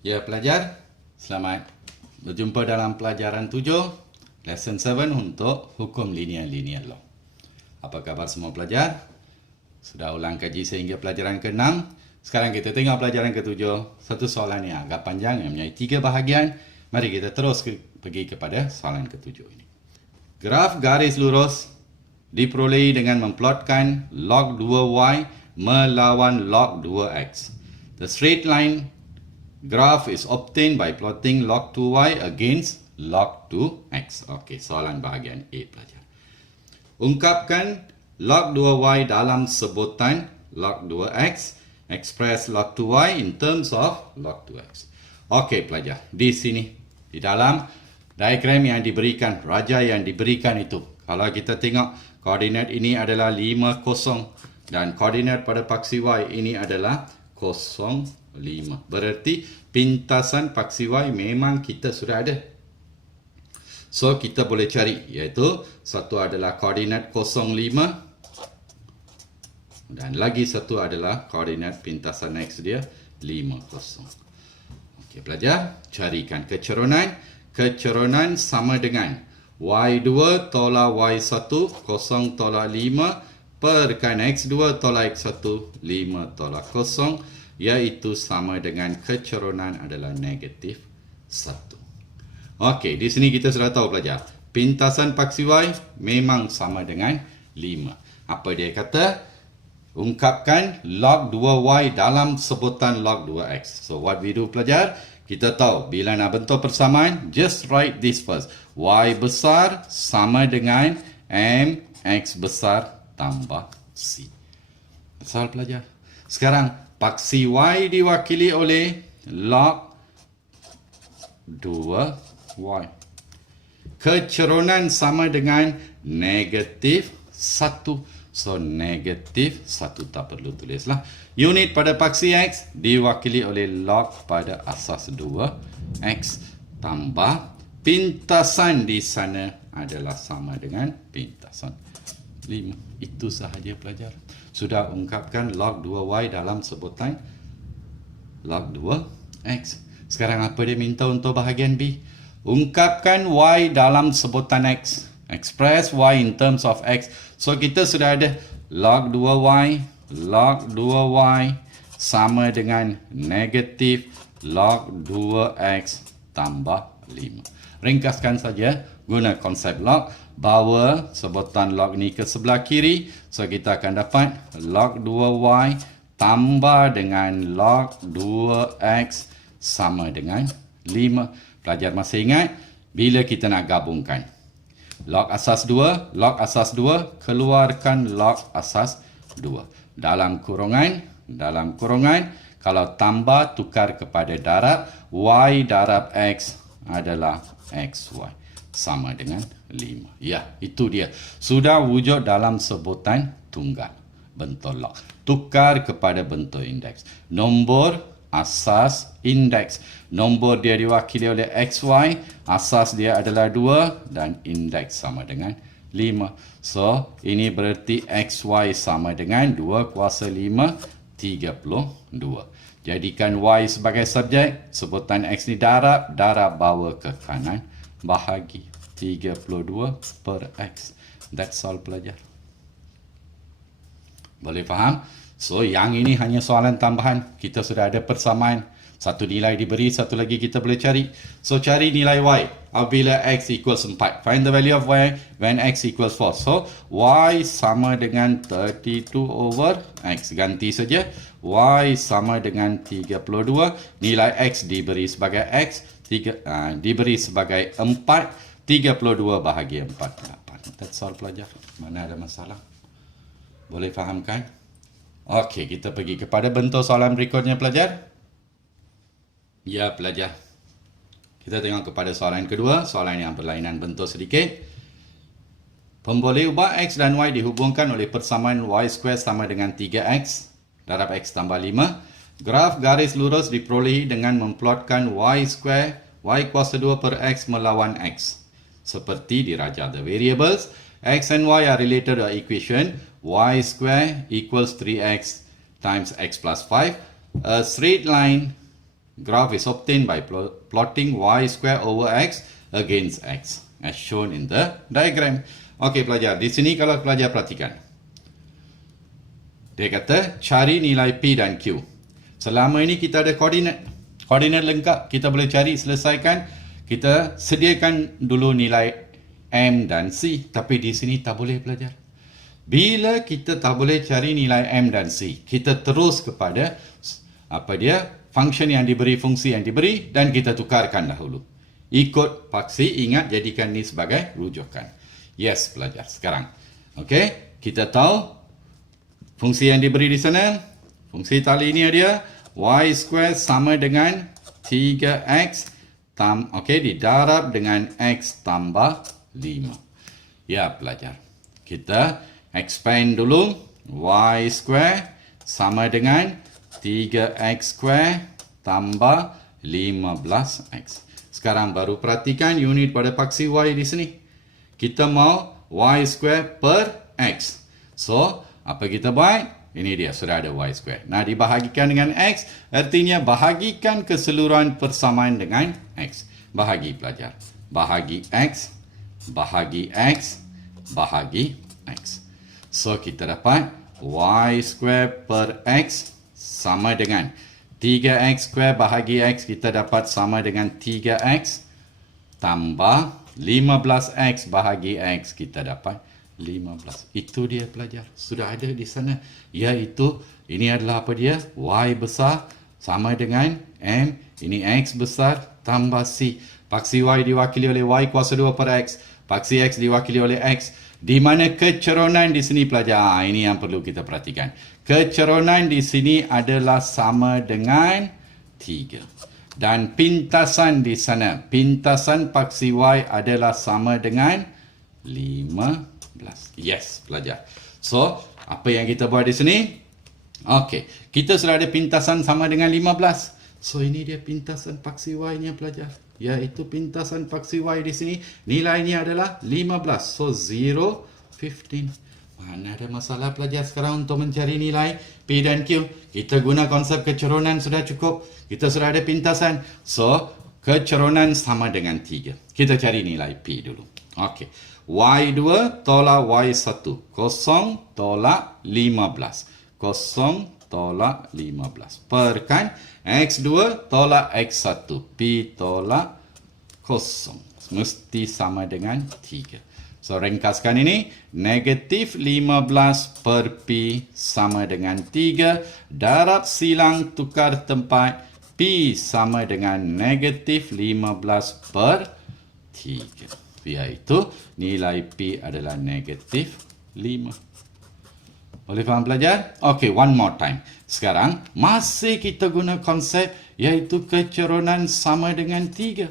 Ya pelajar, selamat berjumpa dalam pelajaran 7, lesson 7 untuk hukum linear law. Apa khabar semua pelajar? Sudah ulang kaji sehingga pelajaran ke-6. Sekarang kita tengok pelajaran ke-7. Satu soalan yang agak panjang yang mempunyai 3 bahagian. Mari kita terus pergi kepada soalan ke-7 ini. Graf garis lurus diperolehi dengan memplotkan log 2y melawan log 2x. The straight line graph is obtained by plotting log 2y against log 2x. Okey, soalan bahagian A pelajar. Ungkapkan log 2y dalam sebutan log 2x. Express log 2y in terms of log 2x. Okey pelajar, di sini, di dalam diagram yang diberikan, raja yang diberikan itu. Kalau kita tengok, koordinat ini adalah 5, 0. Dan koordinat pada paksi y ini adalah 0, 5. Berarti pintasan paksi y memang kita sudah ada. So kita boleh cari, iaitu satu adalah koordinat 0, 5 dan lagi satu adalah koordinat pintasan x dia 5, 0. Okey pelajar, carikan kecerunan. Kecerunan sama dengan y2 tolak y1 0 tolak 5 perkan x2 tolak x1 5 tolak 0, iaitu sama dengan kecerunan adalah negatif 1. Okey, di sini kita sudah tahu pelajar. Pintasan paksi y memang sama dengan 5. Apa dia kata? Ungkapkan log 2y dalam sebutan log 2x. So what we do pelajar? Kita tahu bila nak bentuk persamaan, just write this first. Y besar sama dengan mx besar tambah c. Soal pelajar. Sekarang paksi y diwakili oleh log 2y. Kecerunan sama dengan negatif 1. So, negatif 1 tak perlu tulislah. Unit pada paksi x diwakili oleh log pada asas 2x tambah pintasan di sana adalah sama dengan pintasan 5. Itu sahaja pelajar. Sudah ungkapkan log 2y dalam sebutan log 2x. Sekarang apa dia minta untuk bahagian B? Ungkapkan y dalam sebutan x. Express y in terms of x. So kita sudah ada log 2y sama dengan negatif log 2x tambah 5. Ringkaskan saja guna konsep log. Bawa sebutan log ni ke sebelah kiri. So kita akan dapat log 2y tambah dengan log 2x sama dengan 5. Pelajar masih ingat bila kita nak gabungkan log asas 2, keluarkan log asas 2. Dalam kurungan, kalau tambah tukar kepada darab, y darab x adalah xy. Sama dengan 5. Ya, itu dia. Sudah wujud dalam sebutan tunggal. Bentuk log. Tukar kepada bentuk indeks. Nombor asas indeks. Nombor dia diwakili oleh xy, asas dia adalah 2 dan indeks sama dengan 5. So, ini berarti xy sama dengan 2 kuasa 5, 32. Jadikan y sebagai subjek, sebutan x ni darab bawa ke kanan, bahagi 32 per x. That's all pelajar. Boleh faham? So, yang ini hanya soalan tambahan. Kita sudah ada persamaan. Satu nilai diberi, satu lagi kita boleh cari. So, cari nilai y apabila x equals 4. Find the value of y when x equals 4. So, y sama dengan 32 over x. Ganti saja. Y sama dengan 32. Nilai x diberi sebagai x. Diberi sebagai 4. 32 bahagi 48. That's all pelajar. Mana ada masalah? Boleh fahamkan? Okey, kita pergi kepada bentuk soalan berikutnya pelajar. Ya pelajar. Kita tengok kepada soalan kedua. Soalan yang berlainan bentuk sedikit. Pemboleh ubah x dan y dihubungkan oleh persamaan y square sama dengan 3x darab x tambah 5. Graf garis lurus diperolehi dengan memplotkan y square y kuasa 2 per x melawan x. Seperti diraja the variables, x and y are related to equation y square equals 3x times x plus 5. A straight line graph is obtained by plotting y square over x against x as shown in the diagram. Okey pelajar, di sini kalau pelajar perhatikan. Dia kata cari nilai P dan Q. Selama ini kita ada koordinat. Koordinat lengkap kita boleh cari, selesaikan. Kita sediakan dulu nilai M dan C. Tapi di sini tak boleh pelajar. Bila kita tak boleh cari nilai M dan C, kita terus kepada function yang diberi, fungsi yang diberi, dan kita tukarkan dahulu. Ikut paksi, ingat jadikan ni sebagai rujukan. Yes pelajar, sekarang. Okey, kita tahu fungsi yang diberi di sana, fungsi tali ini dia y square sama dengan 3x didarab dengan x tambah 5. Ya pelajar, kita expand dulu. Y square sama dengan 3x square tambah 15x. Sekarang baru perhatikan unit pada paksi y di sini. Kita mau y square per x. So, apa kita buat? Ini dia, sudah ada y square. Nah, dibahagikan dengan x, artinya bahagikan keseluruhan persamaan dengan x. Bahagi pelajar. Bahagi x, bahagi x, bahagi x. So, kita dapat y square per x sama dengan 3x square bahagi x, kita dapat sama dengan 3x tambah 15x bahagi x, kita dapat 15. Itu dia pelajar. Sudah ada di sana. Iaitu, ini adalah apa dia? Y besar sama dengan M. Ini X besar tambah C. Paksi Y diwakili oleh Y kuasa 2 per X. Paksi X diwakili oleh X. Di mana keceronan di sini pelajar? Ini yang perlu kita perhatikan. Keceronan di sini adalah sama dengan 3. Dan pintasan di sana. Pintasan paksi Y adalah sama dengan 15. Yes, pelajar. So, apa yang kita buat di sini? Okey, kita sudah ada pintasan sama dengan 15. So, ini dia pintasan paksi Y-nya pelajar. Iaitu pintasan paksi Y di sini. Nilainya adalah 15. So, 0, 15. Mana ada masalah pelajar sekarang untuk mencari nilai P dan Q? Kita guna konsep keceronan sudah cukup. Kita sudah ada pintasan. So, keceronan sama dengan 3. Kita cari nilai P dulu. Okey. Y2 tolak Y1. 0 tolak 15. 0 tolak 15. Perkan X2 tolak X1. P tolak 0. Mesti sama dengan 3. So, ringkaskan ini. Negatif 15 per P sama dengan 3. Darab silang tukar tempat. P sama dengan negatif 15 per 3. Iaitu nilai P adalah negatif 5. Boleh faham pelajar? Okey, one more time. Sekarang, masih kita guna konsep iaitu keceronan sama dengan 3.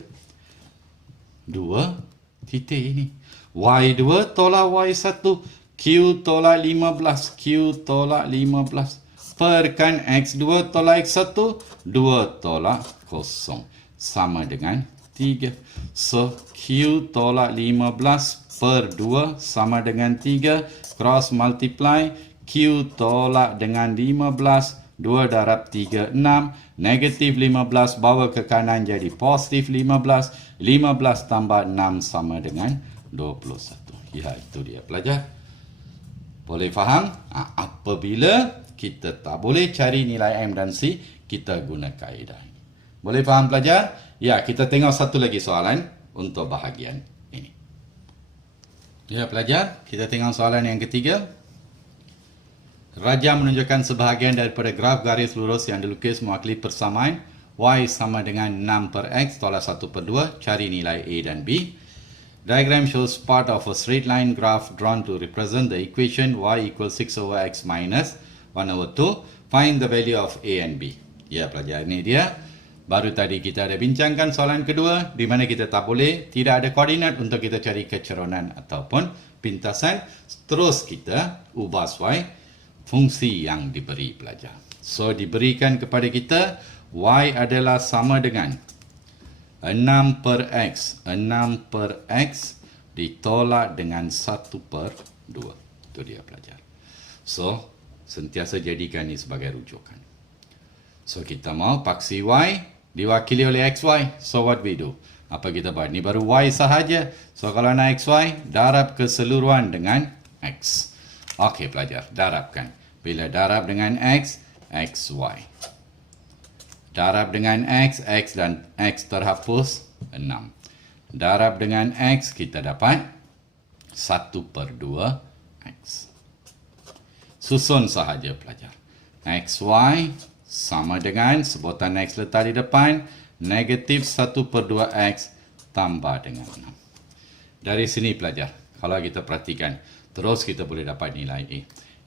2 titik ini. Y2 tolak Y1. Q tolak 15. Q tolak 15. Perkan X2 tolak X1. 2 tolak 0. Sama dengan 3. So, Q tolak 15 per 2 sama dengan 3. Cross multiply. Q tolak dengan 15. 2 darab 3, 6. Negatif 15 bawa ke kanan jadi positif 15. 15 tambah 6 sama dengan 21. Ya, itu dia pelajar. Boleh faham? Apabila kita tak boleh cari nilai M dan C, kita guna kaedah ini. Boleh faham pelajar? Ya, kita tengok satu lagi soalan untuk bahagian ini. Ya, pelajar, kita tengok soalan yang ketiga. Raja menunjukkan sebahagian daripada graf garis lurus yang dilukis mewakili persamaan Y sama dengan 6 per X tolak 1 per 2. Cari nilai A dan B. Diagram shows part of a straight line graph drawn to represent the equation Y equals 6 over X minus 1 over 2. Find the value of A and B. Ya, pelajar, ini dia. Baru tadi kita ada bincangkan soalan kedua di mana kita tak boleh, tidak ada koordinat untuk kita cari keceronan ataupun pintasan. Terus kita ubah sesuai fungsi yang diberi pelajar. So, diberikan kepada kita Y adalah sama dengan 6 per X. 6 per X ditolak dengan 1 per 2. Itu dia pelajar. So, sentiasa jadikan ini sebagai rujukan. So, kita mau paksi Y diwakili oleh XY. So what we do? Apa kita buat? Ni baru Y sahaja. So kalau nak XY, darab keseluruhan dengan X. Okey pelajar, darabkan. Bila darab dengan X, XY. Darab dengan X, X dan X terhapus, 6. Darab dengan X, kita dapat 1/2 X. Susun sahaja pelajar. XY sama dengan, sebutan X letak di depan, negatif 1/2 X tambah dengan 6. Dari sini pelajar, kalau kita perhatikan, terus kita boleh dapat nilai A.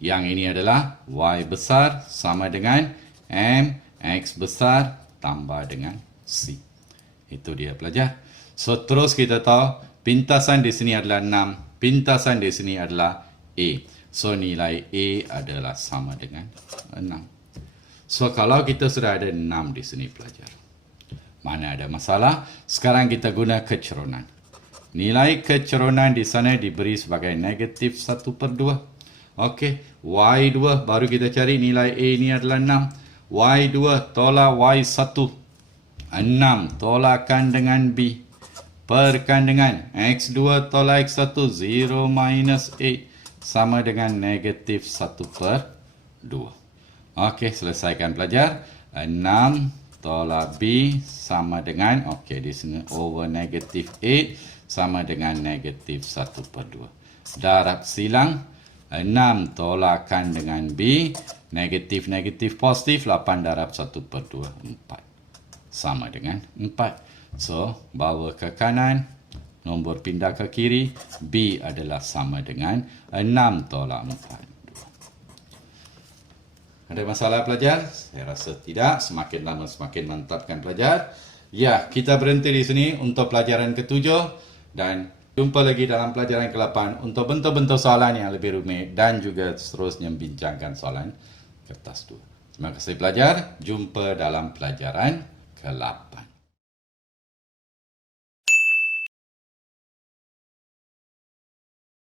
Yang ini adalah Y besar sama dengan M, X besar tambah dengan C. Itu dia pelajar. So, terus kita tahu, pintasan di sini adalah 6, pintasan di sini adalah A. So, nilai A adalah sama dengan 6. So, kalau kita sudah ada 6 di sini pelajar, mana ada masalah? Sekarang kita guna kecerunan. Nilai kecerunan di sana diberi sebagai negatif 1/2. Okey, Y2 baru kita cari nilai A ni adalah 6. Y2 tolak Y1. 6 tolakkan dengan B. Perkan dengan X2 tolak X1. 0 minus 8 sama dengan negatif 1/2. Okey, selesaikan pelajar. 6 tolak B sama dengan, okey, di sini over negatif 8 sama dengan negatif 1/2. Darab silang. 6 tolakkan dengan B. Negatif positif. 8 darab 1/2. 4. Sama dengan 4. So, bawa ke kanan. Nombor pindah ke kiri. B adalah sama dengan 6 tolak 4. Ada masalah pelajar? Saya rasa tidak. Semakin lama semakin mantapkan pelajar. Ya, kita berhenti di sini untuk pelajaran ke-7. Dan jumpa lagi dalam pelajaran ke-8 untuk bentuk-bentuk soalan yang lebih rumit dan juga seterusnya membincangkan soalan kertas 2. Terima kasih pelajar. Jumpa dalam pelajaran ke-8.